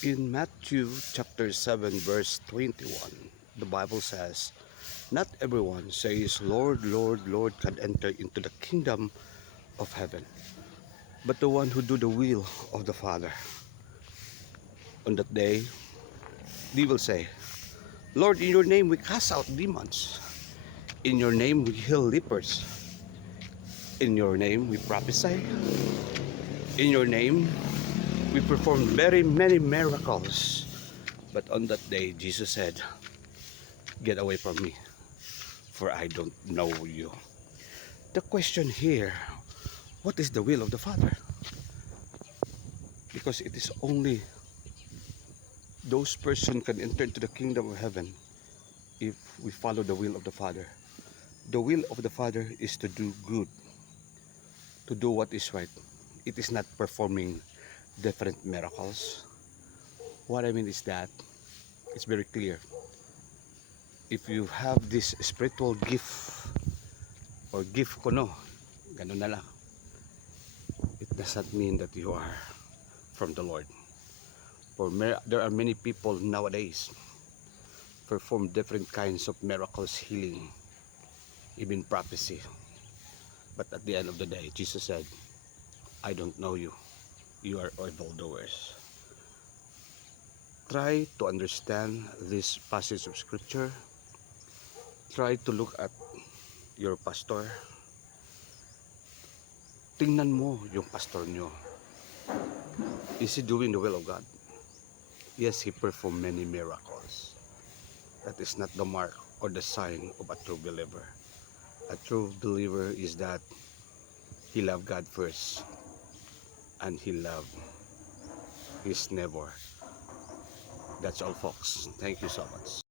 In Matthew chapter 7 verse 21, the Bible says, "Not everyone says, 'Lord, Lord, Lord,' can enter into the kingdom of heaven, but the one who do the will of the Father." On that day, they will say, "Lord, in your name we cast out demons. In your name we heal lepers. In your name we prophesy. In your name we perform very many miracles." But on that day, Jesus said, "Get away from me, for I don't know you." The question here, what is the will of the Father? Because it is only those person can enter into the kingdom of heaven if we follow the will of the Father. The will of the Father is to do good, to do what is right. It is not performing different miracles. What I mean is that it's very clear. If you have this spiritual gift or gift ko no, ganun na lang. It does not mean that you are from the Lord. There are many people nowadays perform different kinds of miracles, healing, even prophecy. But at the end of the day, Jesus said, "I don't know you. You are evildoers." Try to understand this passage of scripture. Try to look at your pastor. Tingnan mo yung pastor nyo. Is he doing the will of God? Yes, he performed many miracles. That is not the mark or the sign of a true believer. A true believer is that he loved God first and he loved his neighbor. That's all, folks. Thank you so much.